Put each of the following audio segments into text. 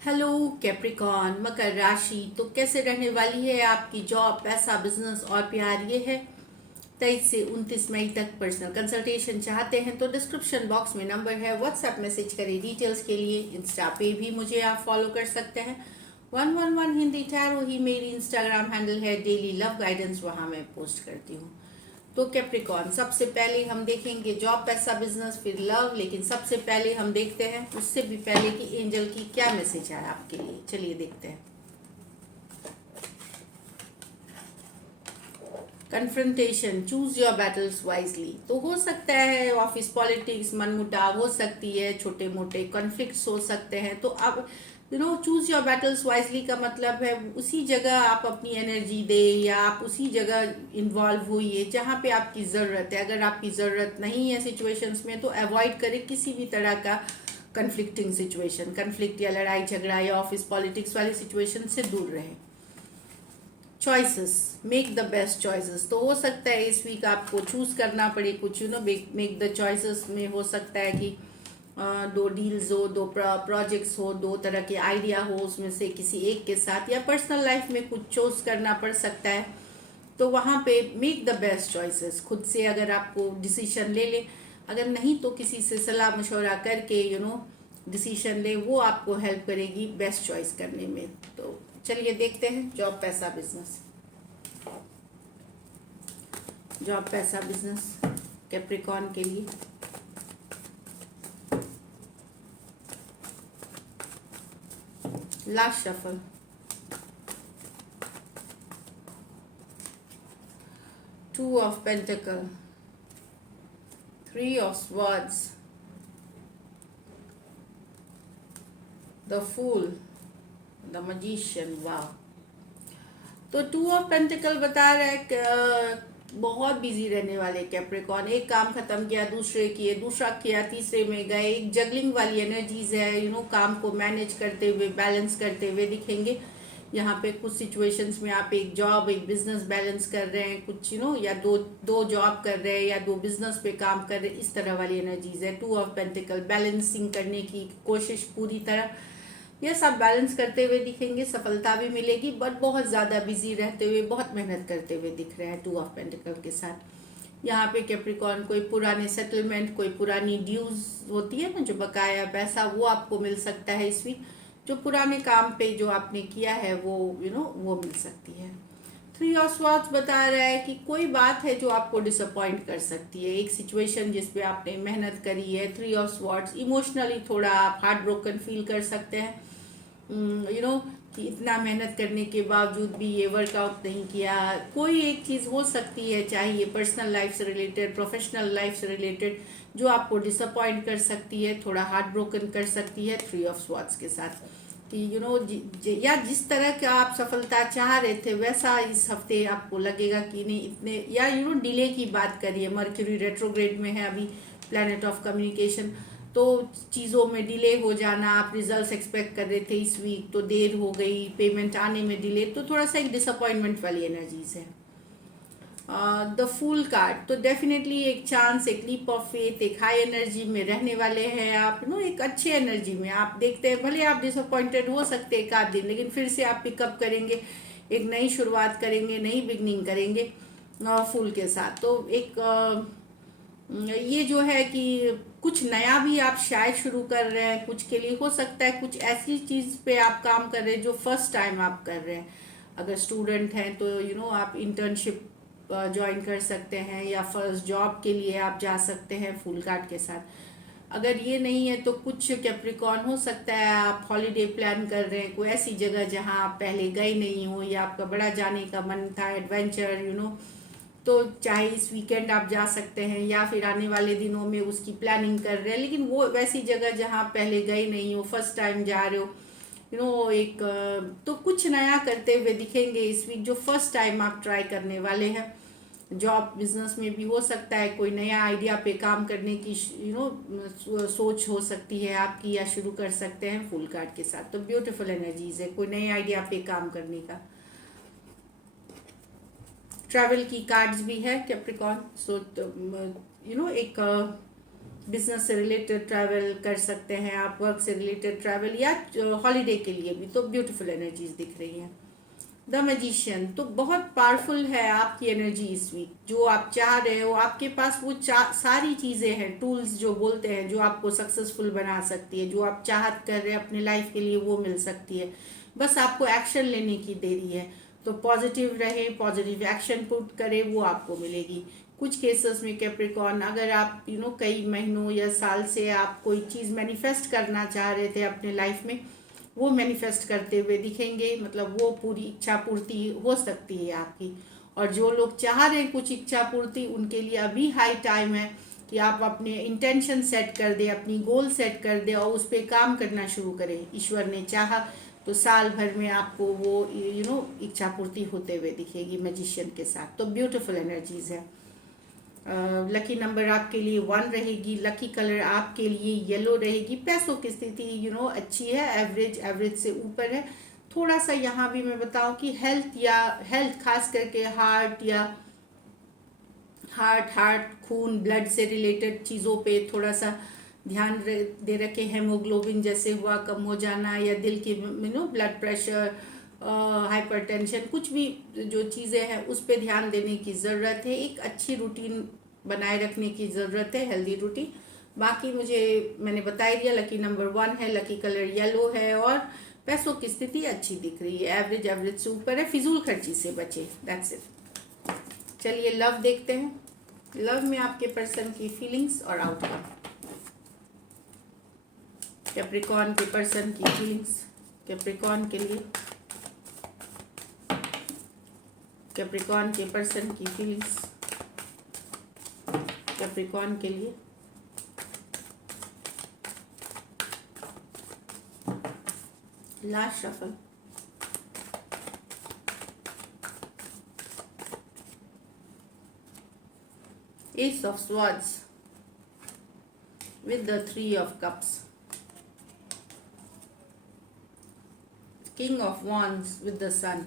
Hello Capricorn मकर राशि। तो कैसे रहने वाली है आपकी जॉब, पैसा, बिजनेस और प्यार? ये है 23 से 29 मई तक। पर्सनल कंसल्टेशन चाहते हैं तो डिस्क्रिप्शन बॉक्स में नंबर है, व्हाट्सएप मैसेज करें डिटेल्स के लिए। इंस्टा पे भी मुझे आप फॉलो कर सकते हैं। 111 हिंदी टैरो ही मेरी इंस्टाग्राम हैंडल है। डेली लव गाइडेंस वहाँ मैं पोस्ट करती हूँ। तो कैप्रिकॉन, सबसे पहले हम देखेंगे जॉब, पैसा, बिजनेस, फिर लव। लेकिन सबसे पहले हम देखते हैं, उससे भी पहले कि एंजल की क्या मैसेज है आपके लिए। चलिए देखते हैं। Confrontation, choose your battles wisely. तो हो सकता है ऑफिस पॉलिटिक्स, मनमुटाव हो सकती है, छोटे मोटे कॉन्फ्लिक्ट्स हो सकते हैं। तो आप चूज योर बैटल्स वाइजली का मतलब है उसी जगह आप अपनी एनर्जी दे, या आप उसी जगह इन्वॉल्व हुई जहाँ पे आपकी ज़रूरत है। अगर आपकी ज़रूरत नहीं है सिचुएशंस में तो अवॉइड करें किसी भी तरह का कन्फ्लिक्टिंग सिचुएशन, कन्फ्लिक्ट या लड़ाई झगड़ा या ऑफिस पॉलिटिक्स वाली सिचुएशन से दूर रहें। Choices, make the best choices. तो हो सकता है इस वीक आपको चूज करना पड़े कुछ, मेक द चॉइसेस में हो सकता है कि दो डील्स हो, दो प्रोजेक्ट्स हो, दो तरह के आइडिया हो, उसमें से किसी एक के साथ, या पर्सनल लाइफ में कुछ चूज करना पड़ सकता है। तो वहाँ पे मेक द बेस्ट चॉइसेस। खुद से अगर आपको डिसीजन ले ले, अगर नहीं तो किसी से सलाह मशवरा करके डिसीजन ले, वो आपको हेल्प करेगी बेस्ट चॉइस करने में। तो चलिए देखते हैं जॉब, पैसा, बिजनेस। जॉब, पैसा, बिजनेस कैप्रिकॉन के लिए। Last shuffle, two of pentacle, three of swords, the fool, the magician. वाह। तो टू ऑफ पेंटिकल बता रहा है कि बहुत बिजी रहने वाले कैप्रिकॉन। एक काम खत्म किया, दूसरे किए, दूसरा किया, तीसरे में गए। एक जगलिंग वाली एनर्जीज है, काम को मैनेज करते हुए, बैलेंस करते हुए दिखेंगे। यहाँ पे कुछ सिचुएशंस में आप एक जॉब, एक बिजनेस बैलेंस कर रहे हैं, कुछ या दो दो जॉब कर रहे हैं, या दो बिजनेस पे काम कर रहे हैं। इस तरह वाली एनर्जीज है। टू ऑफ पेंटिकल, बैलेंसिंग करने की कोशिश पूरी तरह। ये सब बैलेंस करते हुए दिखेंगे, सफलता भी मिलेगी, बट बहुत ज़्यादा बिजी रहते हुए, बहुत मेहनत करते हुए दिख रहे हैं टू ऑफ पेंटिकल के साथ। यहाँ पे कैप्रिकॉन कोई पुराने सेटलमेंट, कोई पुरानी ड्यूज होती है ना, जो बकाया पैसा, वो आपको मिल सकता है इस वीक। जो पुराने काम पे जो आपने किया है वो वो मिल सकती है। थ्री ऑफ स्वॉर्ड्स बता रहा है कि कोई बात है जो आपको डिसअपॉइंट कर सकती है, एक सिचुएशन जिसपे आपने मेहनत करी है। थ्री ऑफ स्वॉर्ड्स, इमोशनली थोड़ा आप हार्ट ब्रोकन फील कर सकते हैं। कि इतना मेहनत करने के बावजूद भी ये वर्कआउट नहीं किया। कोई एक चीज़ हो सकती है, चाहे ये पर्सनल लाइफ से रिलेटेड, प्रोफेशनल लाइफ से रिलेटेड, जो आपको डिसअपॉइंट कर सकती है, थोड़ा हार्ट ब्रोकन कर सकती है थ्री ऑफ स्वॉर्ड्स के साथ। कि या जिस तरह का आप सफलता चाह रहे थे वैसा इस हफ्ते आपको लगेगा कि नहीं, इतने, या डिले की बात करिए। मर्क्यूरी रेट्रोग्रेड में है अभी, प्लैनेट ऑफ कम्युनिकेशन। तो चीज़ों में डिले हो जाना, आप रिजल्ट्स एक्सपेक्ट कर रहे थे इस वीक तो देर हो गई, पेमेंट आने में डिले, तो थोड़ा सा एक डिसअपॉइंटमेंट वाली एनर्जीज है। द फूल कार्ड, तो डेफिनेटली एक चांस, एक लीप ऑफ फेथ, एक हाई एनर्जी में रहने वाले हैं आप। एक अच्छे एनर्जी में आप देखते हैं। भले आप डिसअपॉइंटेड हो सकते हैं एक आध दिन, लेकिन फिर से आप पिकअप करेंगे, एक नई शुरुआत करेंगे, नई बिगनिंग करेंगे फूल के साथ। तो एक ये जो है कि कुछ नया भी आप शायद शुरू कर रहे हैं, कुछ के लिए हो सकता है कुछ ऐसी चीज़ पे आप काम कर रहे हैं जो फर्स्ट टाइम आप कर रहे हैं। अगर स्टूडेंट हैं तो आप इंटर्नशिप ज्वाइन कर सकते हैं, या फर्स्ट जॉब के लिए आप जा सकते हैं फुल कार्ड के साथ। अगर ये नहीं है तो कुछ कैप्रिकॉन हो सकता है आप हॉलीडे प्लान कर रहे हैं कोई ऐसी जगह जहां आप पहले गए नहीं हो, या आपका बड़ा जाने का मन था, एडवेंचर तो चाहे इस वीकेंड आप जा सकते हैं, या फिर आने वाले दिनों में उसकी प्लानिंग कर रहे हैं, लेकिन वो वैसी जगह जहाँ पहले गए नहीं हो, फर्स्ट टाइम जा रहे हो। एक तो कुछ नया करते हुए दिखेंगे इस वीक, जो फर्स्ट टाइम आप ट्राई करने वाले हैं। जॉब बिजनेस में भी हो सकता है कोई नया आइडिया पे काम करने की सोच हो सकती है आपकी, या शुरू कर सकते हैं फुल कार्ड के साथ। तो ब्यूटीफुल एनर्जीज है कोई नए आइडिया पे काम करने का। ट्रैवल की कार्ड्स भी है कैप्रिकॉन। सो एक बिजनेस से रिलेटेड ट्रैवल कर सकते हैं आप, वर्क से रिलेटेड ट्रैवल या हॉलीडे के लिए भी, तो ब्यूटीफुल एनर्जीज दिख रही हैं। द मैजिशियन तो बहुत पावरफुल है आपकी एनर्जी इस वीक, जो आप चाह रहे हो आपके पास वो सारी चीज़ें हैं, टूल्स जो बोलते हैं, जो आपको सक्सेसफुल बना सकती है, जो आप चाहत कर रहे हैं अपने लाइफ के लिए वो मिल सकती है, बस आपको एक्शन लेने की देरी है। तो पॉजिटिव रहे, पॉजिटिव एक्शन पुट करें, वो आपको मिलेगी। कुछ केसेस में कैप्रिकॉर्न, अगर आप कई महीनों या साल से आप कोई चीज़ मैनिफेस्ट करना चाह रहे थे अपने लाइफ में, वो मैनिफेस्ट करते हुए दिखेंगे, मतलब वो पूरी इच्छा पूर्ति हो सकती है आपकी। और जो लोग चाह रहे हैं कुछ इच्छा पूर्ति, उनके लिए अभी हाई टाइम है कि आप अपने इंटेंशन सेट कर दें, अपनी गोल सेट कर दें और उस पर काम करना शुरू करें। ईश्वर ने चाहा तो साल भर में आपको वो इच्छा पूर्ति होते हुए दिखेगी मैजिशियन के साथ। तो ब्यूटीफुल एनर्जीज है। लकी नंबर आपके लिए 1 रहेगी। लकी कलर आपके लिए येलो रहेगी। पैसों की स्थिति अच्छी है, एवरेज से ऊपर है। थोड़ा सा यहाँ भी मैं बताऊं कि हेल्थ खास करके हार्ट खून ब्लड से रिलेटेड चीज़ों पे थोड़ा सा ध्यान दे रखे। हेमोग्लोबिन जैसे हुआ कम हो जाना, या दिल की ब्लड प्रेशर, हाइपरटेंशन, कुछ भी जो चीज़ें हैं उस पर ध्यान देने की ज़रूरत है। एक अच्छी रूटीन बनाए रखने की ज़रूरत है, हेल्दी रूटीन। बाकी मैंने बता ही दिया। लकी नंबर 1 है, लकी कलर येलो है और पैसों की स्थिति अच्छी दिख रही है, एवरेज से ऊपर है। फिजूल खर्ची से बचे, दैट्स इट। चलिए लव देखते हैं। लव में आपके पर्सन की फीलिंग्स और आउटकम। कैप्रिकॉर्न के पर्सन की फीलिंग्स कैप्रिकॉर्न के लिए, कैप्रिकॉर्न के पर्सन की फीलिंग्स कैप्रिकॉर्न के लिए। Last shuffle. Ace of Swords with the 3 of Cups. King of Wands with the Sun.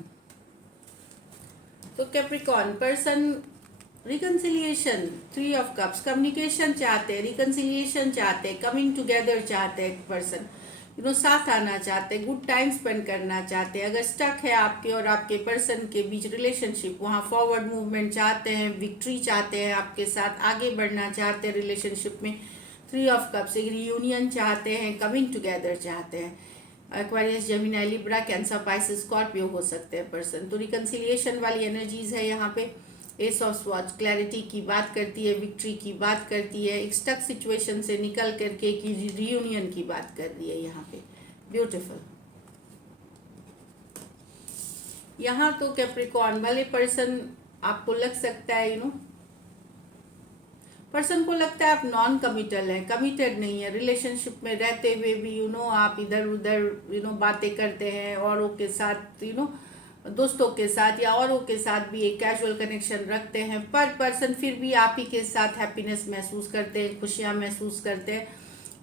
तो Capricorn person reconciliation, 3 of cups, communication चाहते हैं, रिकन्सिलिएशन चाहते हैं, कमिंग टुगेदर चाहते हैं। पर्सन साथ आना चाहते हैं, गुड टाइम स्पेंड करना चाहते हैं। अगर स्टक है आपके और आपके पर्सन के बीच रिलेशनशिप, वहाँ फॉरवर्ड मूवमेंट चाहते हैं, विक्ट्री चाहते हैं, आपके साथ आगे बढ़ना चाहते हैं रिलेशनशिप में। 3 ऑफ कप्स, एक रियूनियन चाहते हैं, कमिंग टुगेदर चाहते हैं। Aquarius, Gemini, Libra, cancer, Pisces, Scorpio हो सकते हैं पर्सन। तो रिकन्सिलिएशन वाली एनर्जीज है यहाँ पे। एस ऑफ स्वॉर्ड्स क्लैरिटी की बात करती है, विक्ट्री की बात करती है, एक स्टक सिचुएशन से निकल करके की रियूनियन की बात कर रही है यहाँ पे। ब्यूटीफुल। यहाँ तो कैप्रिकॉर्न वाले पर्सन आपको लग सकता है पर्सन को लगता है आप नॉन कमिटल हैं, कमिटेड नहीं है। रिलेशनशिप में रहते हुए भी आप इधर उधर बातें करते हैं औरों के साथ, दोस्तों के साथ या औरों के साथ भी एक कैजुअल कनेक्शन रखते हैं, पर पर्सन फिर भी आप ही के साथ हैप्पीनेस महसूस करते हैं, खुशियाँ महसूस करते हैं।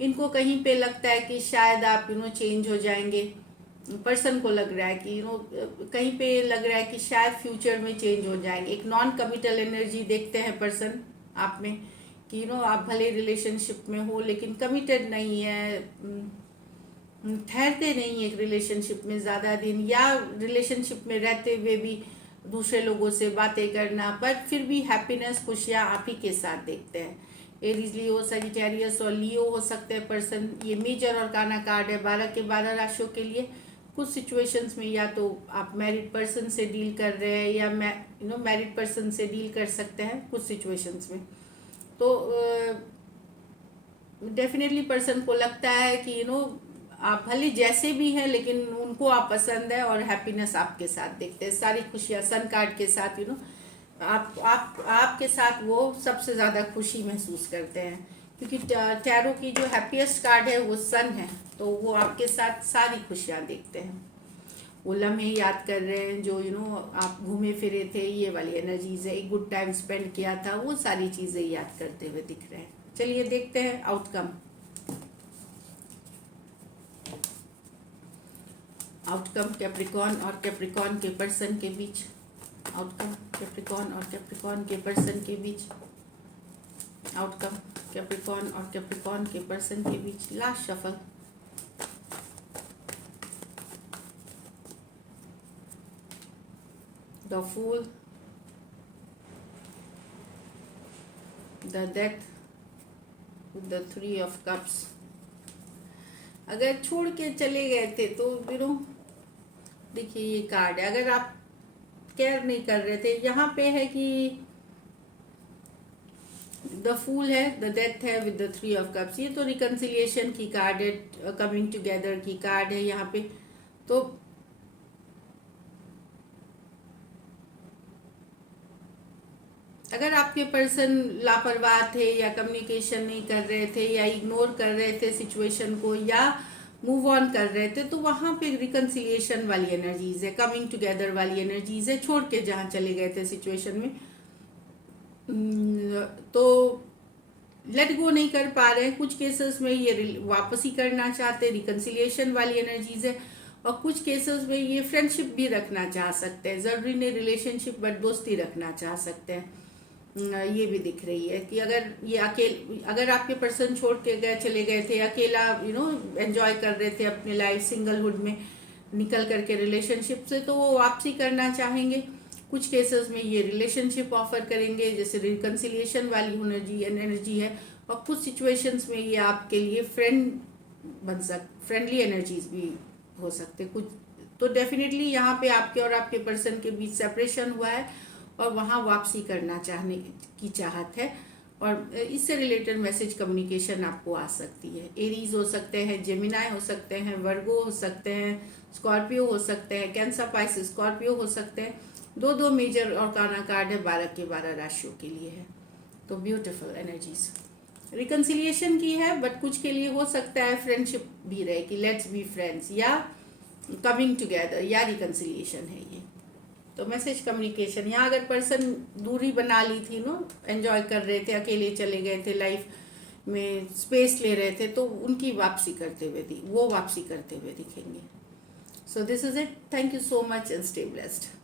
इनको कहीं पे लगता है कि शायद आप चेंज हो जाएंगे। पर्सन को लग रहा है कि कहीं पे लग रहा है कि शायद फ्यूचर में चेंज हो जाएंगे। एक नॉन कमिटल एनर्जी देखते हैं पर्सन आप में कि आप भले रिलेशनशिप में हो लेकिन कमिटेड नहीं है, ठहरते नहीं एक रिलेशनशिप में ज़्यादा दिन, या रिलेशनशिप में रहते हुए भी दूसरे लोगों से बातें करना, पर फिर भी हैप्पीनेस, खुशियाँ आप ही के साथ देखते हैं। एरीज, लियो, सजिटेरियस और लियो हो सकते हैं पर्सन। ये मेजर और काना कार्ड है 12 के 12 राशियों के लिए। कुछ सिचुएशंस में या तो आप मैरिड पर्सन से डील कर रहे हैं या मैरिड पर्सन से डील कर सकते हैं कुछ सिचुएशंस में। तो डेफिनेटली पर्सन को लगता है कि आप भले जैसे भी हैं लेकिन उनको आप पसंद है और हैप्पीनेस आपके साथ देखते हैं, सारी खुशियाँ सन कार्ड के साथ आपके साथ वो सबसे ज़्यादा खुशी महसूस करते हैं, क्योंकि टैरो की जो हैप्पीएस्ट कार्ड है वो सन है, तो वो आपके साथ सारी खुशियाँ देखते हैं। वो लम्हे याद कर रहे हैं जो आप घूमे फिरे थे, ये वाली एनर्जीज है। एक गुड टाइम स्पेंड किया था, वो सारी चीज़ें याद करते हुए दिख रहे हैं। चलिए देखते हैं आउटकम। आउटकम कैप्रिकॉर्न और कैप्रिकॉर्न के पर्सन के बीच। आउटकम कैप्रिकॉर्न और कैप्रिकॉर्न के पर्सन के बीच। आउटकम कैप्रिकॉर्न और कैप्रिकॉर्न के पर्सन के बीच last shuffle. The fool, the death, the 3 of cups. अगर छोड़ के चले गए थे तो देखिए ये कार्ड है, अगर आप केयर नहीं कर रहे थे, यहाँ पे है कि द फूल है, द डेथ है विद द 3 ऑफ कप्स। ये तो रिकंसिलिएशन की कार्ड है, कमिंग टुगेदर की कार्ड है यहाँ पे। तो अगर आपके पर्सन लापरवाह थे या कम्युनिकेशन नहीं कर रहे थे या इग्नोर कर रहे थे सिचुएशन को या मूव ऑन कर रहे थे, तो वहां पे रिकंसिलिएशन वाली एनर्जीज है, कमिंग टुगेदर वाली एनर्जीज है, छोड़ के जहां चले गए थे सिचुएशन में। तो लेट गो नहीं कर पा रहे। कुछ केसेस में ये वापसी करना चाहते, रिकंसिलिएशन वाली एनर्जीज है। और कुछ केसेस में ये फ्रेंडशिप भी रखना चाह सकते हैं, जरूरी नहीं रिलेशनशिप बट दोस्ती रखना चाह सकते हैं। ये भी दिख रही है कि अगर आपके पर्सन छोड़ के गए, चले गए थे, अकेला एंजॉय कर रहे थे अपने लाइफ सिंगलहुड में निकल करके रिलेशनशिप से, तो वो वापसी करना चाहेंगे। कुछ केसेस में ये रिलेशनशिप ऑफर करेंगे, जैसे रिकंसिलिएशन वाली एनर्जी है। और कुछ सिचुएशंस में ये आपके लिए फ्रेंडली एनर्जीज भी हो सकते कुछ। तो डेफिनेटली यहाँ पे आपके और आपके पर्सन के बीच सेपरेशन हुआ है और वहाँ वापसी करना चाहने की चाहत है। और इससे रिलेटेड मैसेज कम्युनिकेशन आपको आ सकती है। एरीज हो सकते हैं, जेमिनाई हो सकते हैं, वर्गो हो सकते हैं, स्कॉर्पियो हो सकते हैं, कैंसर, पाइसिस, स्कॉर्पियो हो सकते हैं। दो मेजर और काना कार्ड है, 12 के 12 राशियों के लिए है। तो ब्यूटीफुल एनर्जीज रिकंसिलिएशन की है, बट कुछ के लिए हो सकता है फ्रेंडशिप भी रहे कि लेट्स बी फ्रेंड्स, या कमिंग टुगेदर, या रिकंसिलिएशन है ये। तो मैसेज कम्युनिकेशन, यहाँ अगर पर्सन दूरी बना ली थी एंजॉय कर रहे थे, अकेले चले गए थे, लाइफ में स्पेस ले रहे थे, तो उनकी वापसी करते हुए वो वापसी करते हुए दिखेंगे। So this is it. Thank you so much and stay blessed.